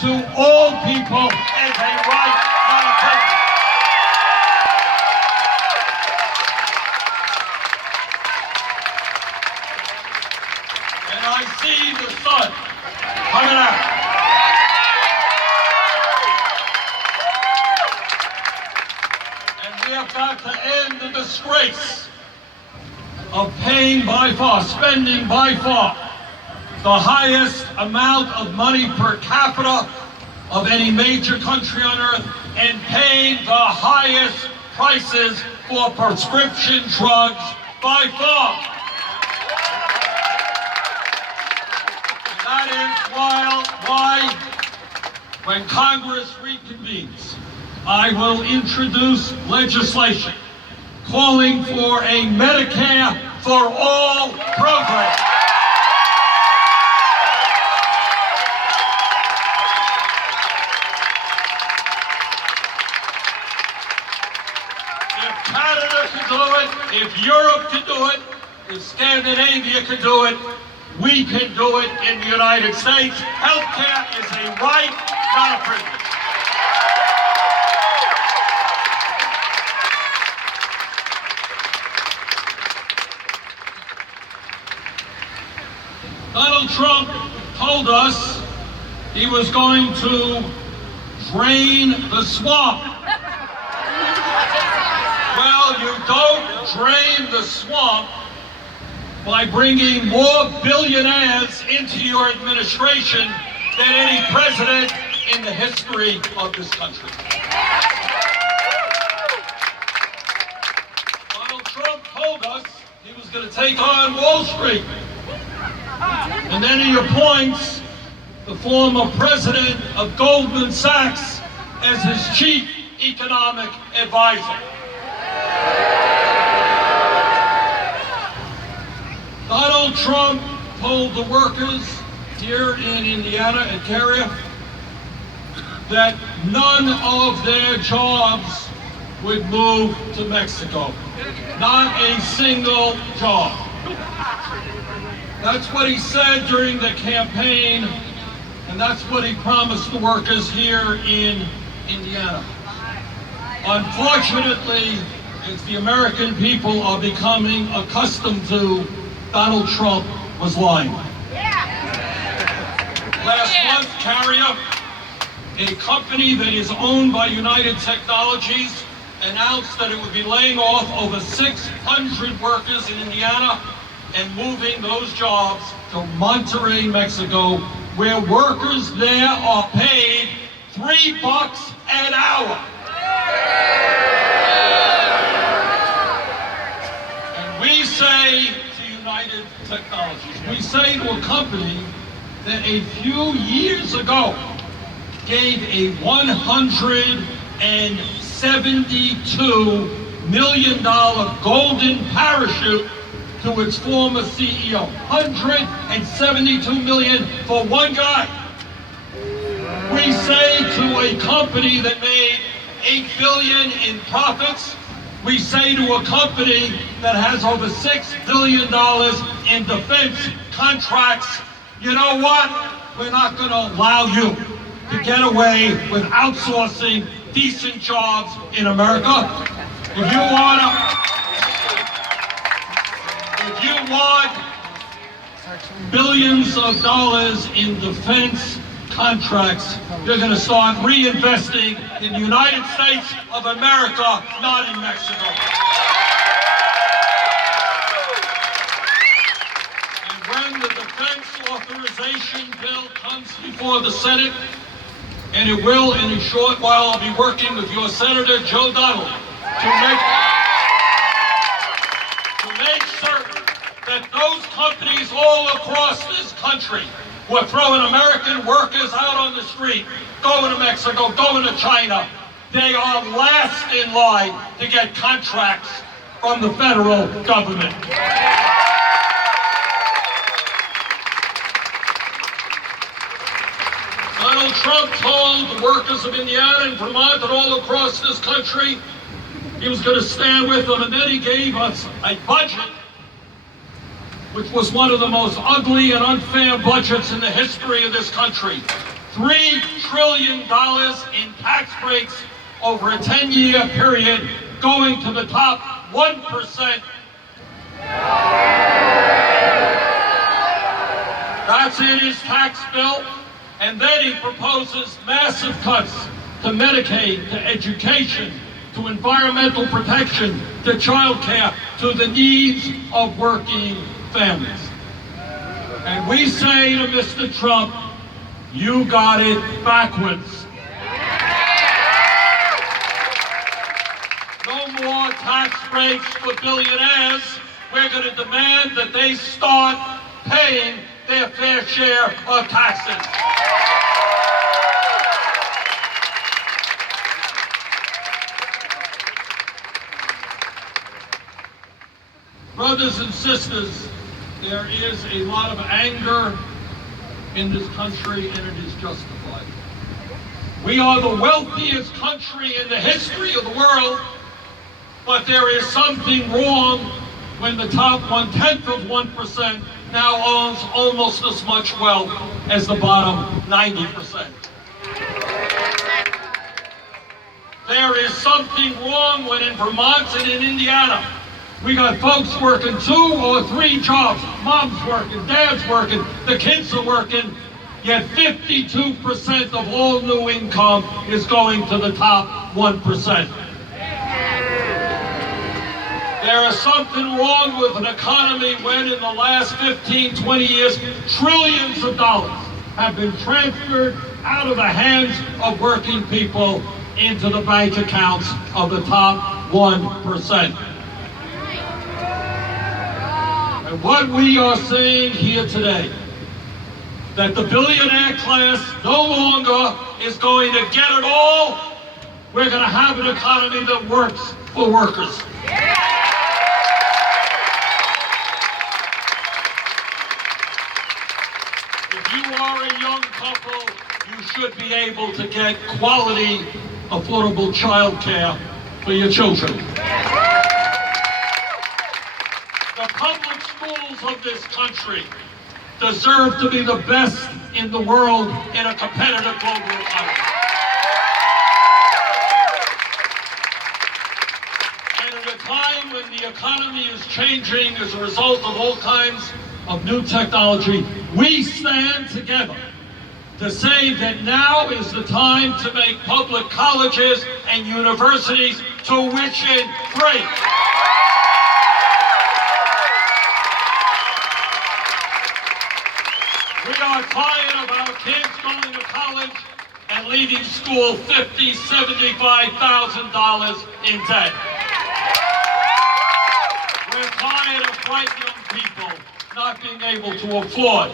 to all people is a right, not a privilege. And I see the sun coming out. We have got to end the disgrace of paying by far, spending by far, the highest amount of money per capita of any major country on earth, and paying the highest prices for prescription drugs by far. And that is why when Congress reconvenes, I will introduce legislation calling for a Medicare for all program. If Canada can do it, if Europe can do it, if Scandinavia can do it, we can do it in the United States. Healthcare is a right, not a privilege. Donald Trump told us he was going to drain the swamp. Well, you don't drain the swamp by bringing more billionaires into your administration than any president in the history of this country. Donald Trump told us he was going to take on Wall Street. And then he appoints the former president of Goldman Sachs as his chief economic advisor. Donald Trump told the workers here in Indiana and Carrier that none of their jobs would move to Mexico. Not a single job. That's what he said during the campaign, and that's what he promised the workers here in Indiana. Unfortunately, as the American people are becoming accustomed to, Donald Trump was lying. Last month, Carrier, a company that is owned by United Technologies, announced that it would be laying off over 600 workers in Indiana and moving those jobs to Monterrey, Mexico, where workers there are paid $3 an hour. And we say to United Technologies, we say to a company that a few years ago gave a $172 million golden parachute to its former CEO. $172 million for one guy. We say to a company that made $8 billion in profits, we say to a company that has over $6 billion in defense contracts, you know what? We're not going to allow you to get away with outsourcing decent jobs in America. If you want billions of dollars in defense contracts, you're going to start reinvesting in the United States of America, not in Mexico. And when the defense authorization bill comes before the Senate, and it will in a short while, I'll be working with your Senator Joe Donnelly to make certain that those companies all across this country who are throwing American workers out on the street, going to Mexico, going to China, they are last in line to get contracts from the federal government. Donald Trump told the workers of Indiana and Vermont and all across this country he was going to stand with them, and then he gave us a budget which was one of the most ugly and unfair budgets in the history of this country. $3 trillion in tax breaks over a 10-year period, going to the top 1%. That's in his tax bill. And then he proposes massive cuts to Medicaid, to education, to environmental protection, to child care, to the needs of working families. And we say to Mr. Trump, you got it backwards. No more tax breaks for billionaires. We're going to demand that they start paying their fair share of taxes. Brothers and sisters, there is a lot of anger in this country, and it is justified. We are the wealthiest country in the history of the world, but there is something wrong when the top 1/10 of 1% now owns almost as much wealth as the bottom 90%. There is something wrong when in Vermont and in Indiana, we got folks working 2 or 3 jobs. Mom's working, dad's working, the kids are working, yet 52% of all new income is going to the top 1%. There is something wrong with an economy when in the last 15, 20 years, trillions of dollars have been transferred out of the hands of working people into the bank accounts of the top 1%. And what we are saying here today, that the billionaire class no longer is going to get it all. We're going to have an economy that works for workers. If you are a young couple, you should be able to get quality, affordable child care for your children. The public schools of this country deserve to be the best in the world in a competitive global economy. And at a time when the economy is changing as a result of all kinds of new technology, we stand together to say that now is the time to make public colleges and universities tuition-free. We are tired of our kids going to college and leaving school $50,000, $75,000 in debt. We're tired of bright young people not being able to afford